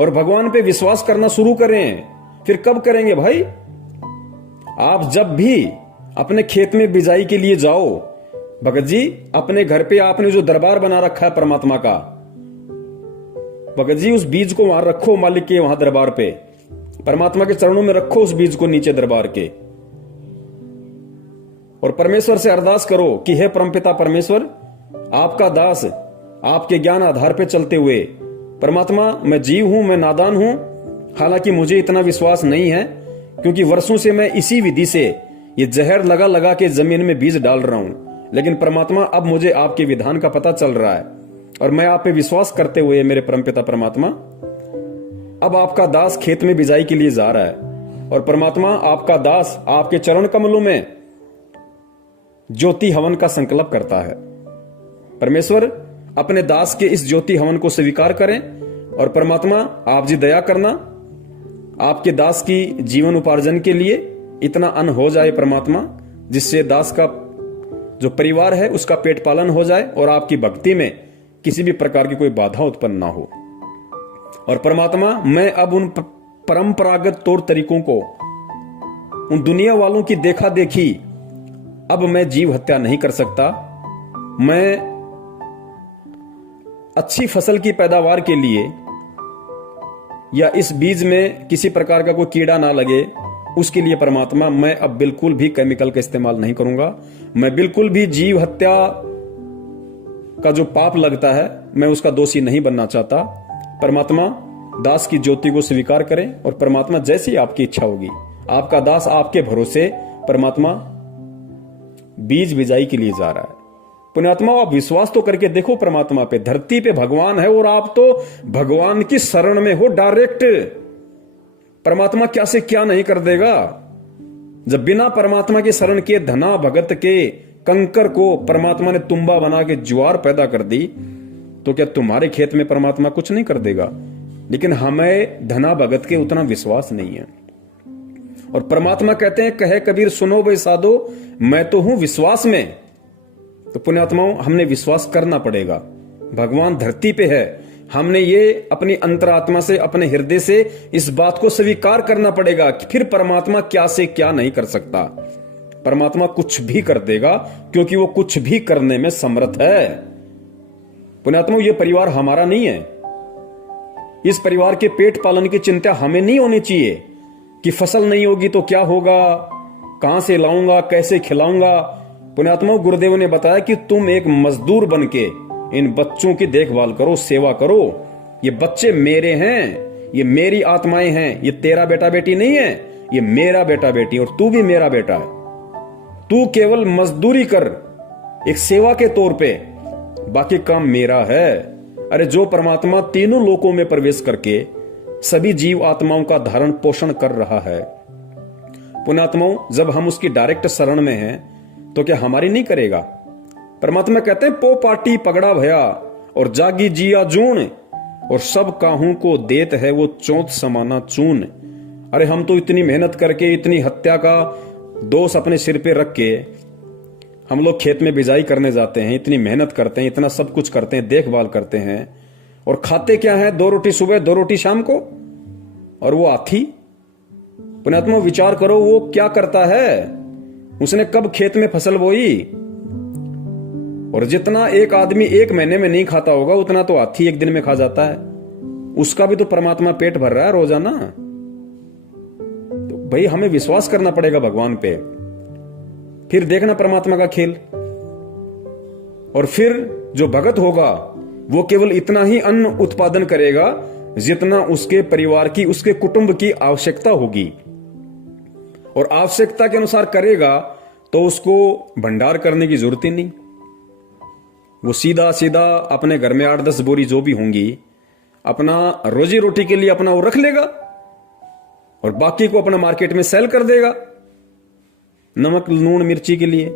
और भगवान पे विश्वास करना शुरू करें। फिर कब करेंगे भाई? आप जब भी अपने खेत में बिजाई के लिए जाओ, भगत जी, अपने घर पे आपने जो दरबार बना रखा है परमात्मा का, भगत जी उस बीज को वहां रखो, मालिक के वहां दरबार पे, परमात्मा के चरणों में रखो उस बीज को नीचे दरबार के, और परमेश्वर से अरदास करो कि हे परमपिता परमेश्वर, आपका दास आपके ज्ञान आधार पे चलते हुए, परमात्मा मैं जीव हूं, मैं नादान हूं, हालांकि मुझे इतना विश्वास नहीं है क्योंकि वर्षों से मैं इसी विधि से ये जहर लगा लगा के जमीन में बीज डाल रहा हूं। लेकिन परमात्मा अब मुझे आपके विधान का पता चल रहा है और मैं आप पे विश्वास करते हुए मेरे परमपिता परमात्मा, अब आपका दास खेत में बिजाई के लिए जा रहा है और परमात्मा आपका दास आपके चरण कमलों में ज्योति हवन का संकल्प करता है। परमेश्वर अपने दास के इस ज्योति हवन को स्वीकार करें और परमात्मा आप जी दया करना, आपके दास की जीवन उपार्जन के लिए इतना अन्न हो जाए परमात्मा, जिससे दास का जो परिवार है उसका पेट पालन हो जाए और आपकी भक्ति में किसी भी प्रकार की कोई बाधा उत्पन्न ना हो। और परमात्मा मैं अब उन परंपरागत तौर तरीकों को, उन दुनिया वालों की देखा देखी अब मैं जीव हत्या नहीं कर सकता। मैं अच्छी फसल की पैदावार के लिए या इस बीज में किसी प्रकार का कोई कीड़ा ना लगे उसके लिए परमात्मा मैं अब बिल्कुल भी केमिकल का इस्तेमाल नहीं करूंगा। मैं बिल्कुल भी जीव हत्या का जो पाप लगता है मैं उसका दोषी नहीं बनना चाहता। परमात्मा दास की ज्योति को स्वीकार करें और परमात्मा जैसी आपकी इच्छा होगी, आपका दास आपके भरोसे परमात्मा बीज बिजाई के लिए जा रहा है। पुण्यात्मा आप विश्वास तो करके देखो परमात्मा पे, धरती पे भगवान है और आप तो भगवान की शरण में हो डायरेक्ट। परमात्मा क्या से क्या नहीं कर देगा। जब बिना परमात्मा की शरण के धना भगत के कंकर को परमात्मा ने तुम्बा बना के ज्वार पैदा कर दी, तो क्या तुम्हारे खेत में परमात्मा कुछ नहीं कर देगा? लेकिन हमें धना भगत के उतना विश्वास नहीं है। और परमात्मा कहते हैं, कहे कबीर सुनो बे साधो, मैं तो हूं विश्वास में। तो पुण्यात्माओं हमने विश्वास करना पड़ेगा। भगवान धरती पे है, हमने ये अपनी अंतरात्मा से, अपने हृदय से इस बात को स्वीकार करना पड़ेगा कि फिर परमात्मा क्या से क्या नहीं कर सकता। परमात्मा कुछ भी कर देगा क्योंकि वो कुछ भी करने में समर्थ है। पुण्यात्माओं ये परिवार हमारा नहीं है। इस परिवार के पेट पालन की चिंता हमें नहीं होनी चाहिए कि फसल नहीं होगी तो क्या होगा, कहां से लाऊंगा, कैसे खिलाऊंगा। पुण्यात्मा गुरुदेव ने बताया कि तुम एक मजदूर बनके इन बच्चों की देखभाल करो, सेवा करो। ये बच्चे मेरे हैं, ये मेरी आत्माएं हैं, ये तेरा बेटा बेटी नहीं है, ये मेरा बेटा बेटी, और तू भी मेरा बेटा है। तू केवल मजदूरी कर एक सेवा के तौर पे, बाकी काम मेरा है। अरे जो परमात्मा तीनों लोकों में प्रवेश करके सभी जीव आत्माओं का धारण पोषण कर रहा है, पुण्यात्माओं जब हम उसकी डायरेक्ट शरण में हैं तो क्या हमारी नहीं करेगा? परमात्मा कहते हैं, पो पाटी पगड़ा भया और जागी जिया जून, और सब काहू को देत है वो चौथ समाना चून। अरे हम तो इतनी मेहनत करके, इतनी हत्या का दोष अपने सिर पे रख के हम लोग खेत में बिजाई करने जाते हैं, इतनी मेहनत करते हैं, इतना सब कुछ करते हैं, देखभाल करते हैं, और खाते क्या है? 2 रोटी सुबह 2 रोटी शाम को। और वो हाथी, पुण्यात्मा विचार करो वो क्या करता है? उसने कब खेत में फसल बोई? और जितना एक आदमी 1 महीने में नहीं खाता होगा उतना तो हाथी 1 दिन में खा जाता है। उसका भी तो परमात्मा पेट भर रहा है रोजाना। तो भाई हमें विश्वास करना पड़ेगा भगवान पे, फिर देखना परमात्मा का खेल। और फिर जो भगत होगा वो केवल इतना ही अन्न उत्पादन करेगा जितना उसके परिवार की, उसके कुटुंब की आवश्यकता होगी, और आवश्यकता के अनुसार करेगा तो उसको भंडार करने की जरूरत ही नहीं। वो सीधा सीधा अपने घर में 8-10 बोरी जो भी होंगी अपना रोजी रोटी के लिए अपना वो रख लेगा और बाकी को अपना मार्केट में सेल कर देगा, नमक लूण मिर्ची के लिए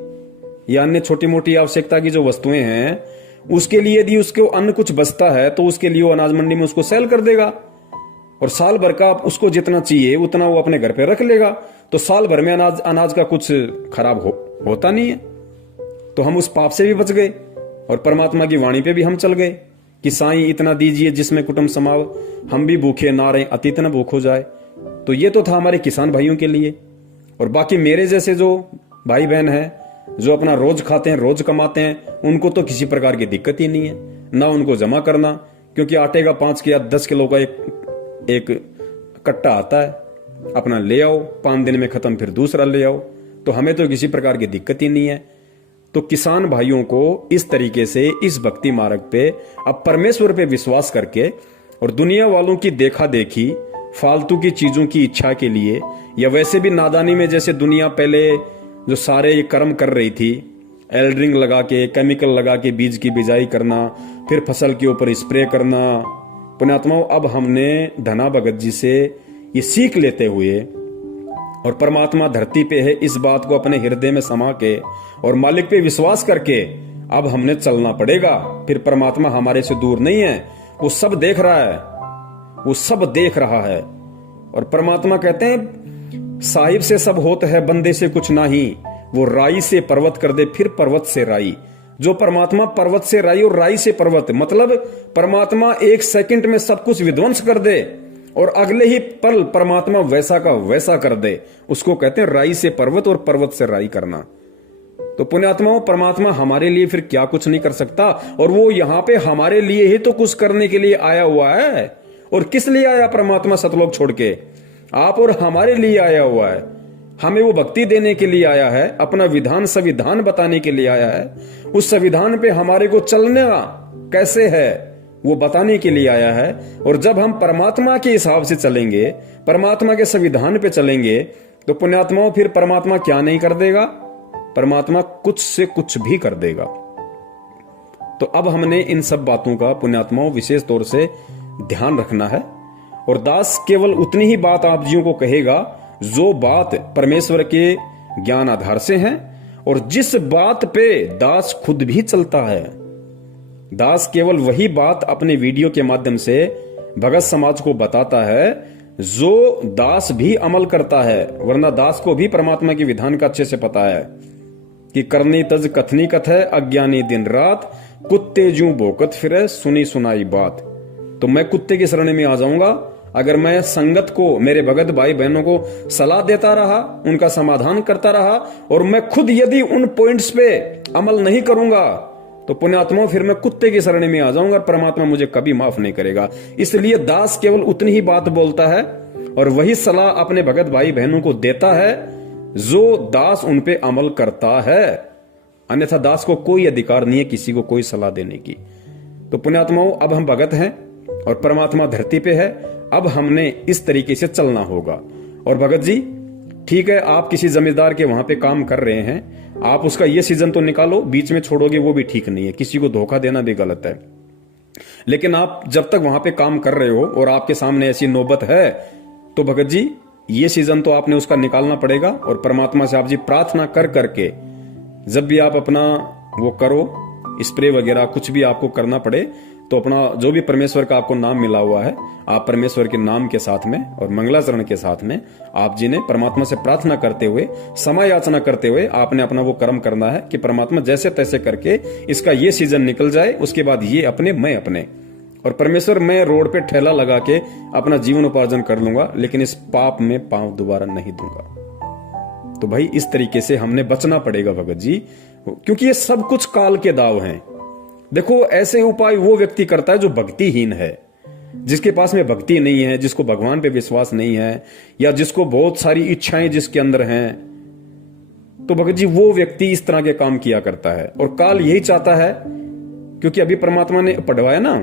या अन्य छोटी मोटी आवश्यकता की जो वस्तुएं हैं उसके लिए। यदि उसको अन्न कुछ बचता है तो उसके लिए वो अनाज मंडी में उसको सेल कर देगा, और साल भर का उसको जितना चाहिए उतना वो अपने घर पे रख लेगा। तो साल भर में अनाज का कुछ खराब होता नहीं है। तो हम उस पाप से भी बच गए और परमात्मा की वाणी पे भी हम चल गए कि साईं इतना दीजिए जिसमें कुटुंब समाव, हम भी भूखे ना रहे अतीत न भूख हो जाए। तो ये तो था हमारे किसान भाइयों के लिए। और बाकी मेरे जैसे जो भाई बहन हैं जो अपना रोज खाते हैं, रोज कमाते हैं, उनको तो किसी प्रकार की दिक्कत ही नहीं है, ना उनको जमा करना, क्योंकि आटे का 5 या 10 किलो का एक कट्टा आता है, अपना ले आओ, 5 दिन में खत्म, फिर दूसरा ले आओ। तो हमें तो किसी प्रकार की दिक्कत ही नहीं है। तो किसान भाइयों को इस तरीके से इस भक्ति मार्ग पे अब परमेश्वर पे विश्वास करके और दुनिया वालों की देखा देखी फालतू की चीजों की इच्छा के लिए, या वैसे भी नादानी में जैसे दुनिया पहले जो सारे ये कर्म कर रही थी, एल्ड्रिंग लगा के, केमिकल लगा के बीज की बिजाई करना, फिर फसल के ऊपर स्प्रे करना। पुण्यात्माओं, अब हमने धना भगत जी से ये सीख लेते हुए और परमात्मा धरती पे है इस बात को अपने हृदय में समा के और मालिक पे विश्वास करके अब हमने चलना पड़ेगा। फिर परमात्मा हमारे से दूर नहीं है, वो सब देख रहा है, वो सब देख रहा है। और परमात्मा कहते हैं साहिब से सब होता है, बंदे से कुछ नहीं, वो राई से पर्वत कर दे, फिर पर्वत से राई। जो परमात्मा पर्वत से राई और राई से पर्वत, मतलब परमात्मा 1 सेकंड में सब कुछ विध्वंस कर दे और अगले ही पल परमात्मा वैसा का वैसा कर दे, उसको कहते हैं राई से पर्वत और पर्वत से राई करना। तो पुण्यात्माओं, परमात्मा हमारे लिए फिर क्या कुछ नहीं कर सकता, और वो यहां पे हमारे लिए ही तो कुछ करने के लिए आया हुआ है। और किस लिए आया परमात्मा सतलोक छोड़ के? आप और हमारे लिए आया हुआ है। हमें वो भक्ति देने के लिए आया है, अपना विधान संविधान बताने के लिए आया है, उस संविधान पे हमारे को चलना कैसे है वो बताने के लिए आया है। और जब हम परमात्मा के हिसाब से चलेंगे, परमात्मा के संविधान पे चलेंगे, तो पुण्यात्माओं फिर परमात्मा क्या नहीं कर देगा? परमात्मा कुछ से कुछ भी कर देगा। तो अब हमने इन सब बातों का पुण्यात्माओं विशेष तौर से ध्यान रखना है। और दास केवल उतनी ही बात आप जियों को कहेगा जो बात परमेश्वर के ज्ञान आधार से है, और जिस बात पे दास खुद भी चलता है। दास केवल वही बात अपने वीडियो के माध्यम से भगत समाज को बताता है जो दास भी अमल करता है, वरना दास को भी परमात्मा की विधान का अच्छे से पता है कि करनी तज कथनी कथ है, अज्ञानी दिन रात, कुत्ते जू भोकत फिरे, सुनी सुनाई बात। तो मैं कुत्ते की शरण में आ जाऊंगा अगर मैं संगत को, मेरे भगत भाई बहनों को सलाह देता रहा, उनका समाधान करता रहा, और मैं खुद यदि उन पॉइंट्स पे अमल नहीं करूंगा, तो पुण्यात्मा फिर मैं कुत्ते की शरण में आ जाऊंगा, परमात्मा मुझे कभी माफ नहीं करेगा। इसलिए दास केवल उतनी ही बात बोलता है और वही सलाह अपने भगत भाई बहनों को देता है जो दास उन पे अमल करता है। अन्यथा दास को कोई अधिकार नहीं है किसी को कोई सलाह देने की। तो पुण्यात्माओं, अब हम भगत हैं और परमात्मा धरती पे है, अब हमने इस तरीके से चलना होगा। और भगत जी, ठीक है, आप किसी जमींदार के वहां पे काम कर रहे हैं, आप उसका ये सीजन तो निकालो, बीच में छोड़ोगे वो भी ठीक नहीं है, किसी को धोखा देना भी गलत है। लेकिन आप जब तक वहां पे काम कर रहे हो और आपके सामने ऐसी नौबत है, तो भगत जी ये सीजन तो आपने उसका निकालना पड़ेगा। और परमात्मा से आप जी प्रार्थना कर करके जब भी आप अपना वो करो, स्प्रे वगैरह कुछ भी आपको करना पड़े, तो अपना जो भी परमेश्वर का आपको नाम मिला हुआ है, आप परमेश्वर के नाम के साथ में और मंगलाचरण के साथ में आप जी ने परमात्मा से प्रार्थना करते हुए, समय याचना करते हुए आपने अपना वो कर्म करना है कि परमात्मा जैसे तैसे करके इसका ये सीजन निकल जाए, उसके बाद ये अपने मैं अपने, और परमेश्वर मैं रोड पे ठेला लगा के अपना जीवन उपार्जन कर लूंगा, लेकिन इस पाप में पांव दोबारा नहीं दूंगा। तो भाई इस तरीके से हमने बचना पड़ेगा भगत जी, क्योंकि ये सब कुछ काल के दाव हैं। देखो, ऐसे उपाय वो व्यक्ति करता है जो भक्तिहीन है, जिसके पास में भक्ति नहीं है, जिसको भगवान पे विश्वास नहीं है, या जिसको बहुत सारी इच्छाएं जिसके अंदर हैं। तो भगत जी वो व्यक्ति इस तरह के काम किया करता है, और काल यही चाहता है, क्योंकि अभी परमात्मा ने पढ़वाया ना,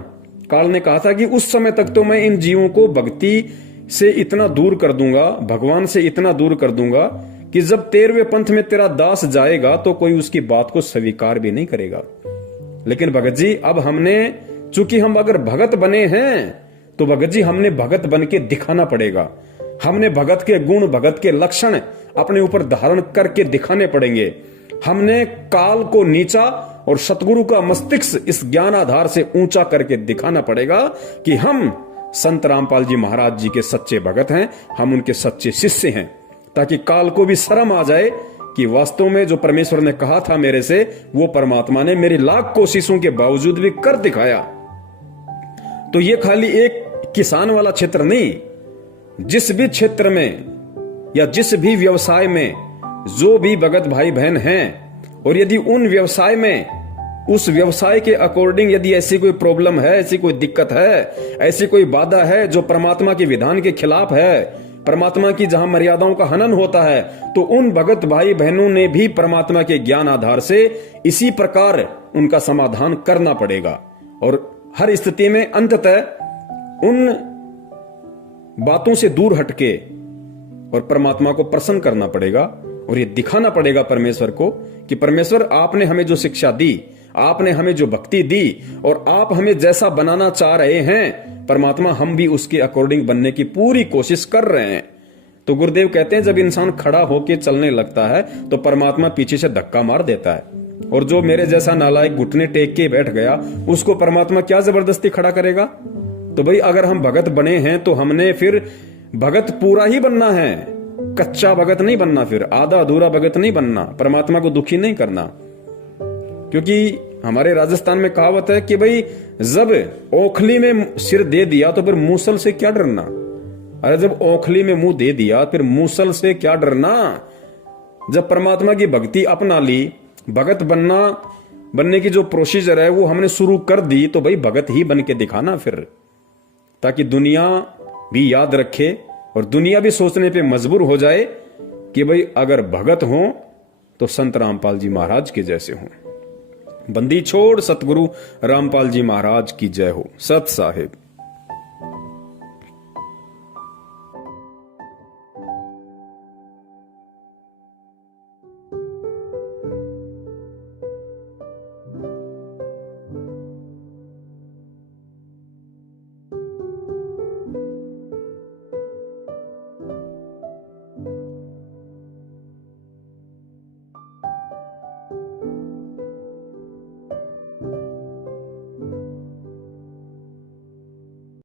काल ने कहा था कि उस समय तक तो मैं इन जीवों को भक्ति से इतना दूर कर दूंगा, भगवान से इतना दूर कर दूंगा कि जब 13वें पंथ में तेरा दास जाएगा तो कोई उसकी बात को स्वीकार भी नहीं करेगा। लेकिन भगत जी अब हमने, चूंकि हम अगर भगत बने हैं, तो भगत जी हमने भगत बन के दिखाना पड़ेगा। हमने भगत के गुण, भगत के लक्षण अपने ऊपर धारण करके दिखाने पड़ेंगे। हमने काल को नीचा और सतगुरु का मस्तिष्क इस ज्ञान आधार से ऊंचा करके दिखाना पड़ेगा कि हम संत रामपाल जी महाराज जी के सच्चे भगत हैं, हम उनके सच्चे शिष्य हैं, ताकि काल को भी शर्म आ जाए कि वास्तव में जो परमेश्वर ने कहा था मेरे से, वो परमात्मा ने मेरी लाख कोशिशों के बावजूद भी कर दिखाया। तो ये खाली एक किसान वाला क्षेत्र नहीं, जिस भी क्षेत्र में या जिस भी व्यवसाय में जो भी भगत भाई बहन हैं, और यदि उन व्यवसाय में उस व्यवसाय के अकॉर्डिंग यदि ऐसी कोई प्रॉब्लम है, ऐसी कोई दिक्कत है, ऐसी कोई बाधा है जो परमात्मा के विधान के खिलाफ है, परमात्मा की जहां मर्यादाओं का हनन होता है, तो उन भगत भाई बहनों ने भी परमात्मा के ज्ञान आधार से इसी प्रकार उनका समाधान करना पड़ेगा। और हर स्थिति में अंततः उन बातों से दूर हटके और परमात्मा को प्रसन्न करना पड़ेगा, और ये दिखाना पड़ेगा परमेश्वर को कि परमेश्वर आपने हमें जो शिक्षा दी, आपने हमें जो भक्ति दी, और आप हमें जैसा बनाना चाह रहे हैं परमात्मा, हम भी उसके अकॉर्डिंग बनने की पूरी कोशिश कर रहे हैं। तो गुरुदेव कहते हैं जब इंसान खड़ा होकर चलने लगता है तो परमात्मा पीछे से धक्का मार देता है, और जो मेरे जैसा नालायक घुटने टेक के बैठ गया उसको परमात्मा क्या जबरदस्ती खड़ा करेगा। तो भाई अगर हम भगत बने हैं तो हमने फिर भगत पूरा ही बनना है, कच्चा भगत नहीं बनना, फिर आधा अधूरा भगत नहीं बनना, परमात्मा को दुखी नहीं करना। क्योंकि हमारे राजस्थान में कहावत है कि भाई जब ओखली में सिर दे दिया तो फिर मूसल से क्या डरना। अरे जब ओखली में मुंह दे दिया फिर मूसल से क्या डरना। जब परमात्मा की भक्ति अपना ली, भगत बनने की जो प्रोसीजर है वो हमने शुरू कर दी, तो भाई भगत ही बन के दिखाना फिर, ताकि दुनिया भी याद रखे और दुनिया भी सोचने पे मजबूर हो जाए कि भाई अगर भगत हो तो संत रामपाल जी महाराज के जैसे हों। बंदी छोड़ सतगुरु रामपाल जी महाराज की जय हो। सत साहिब।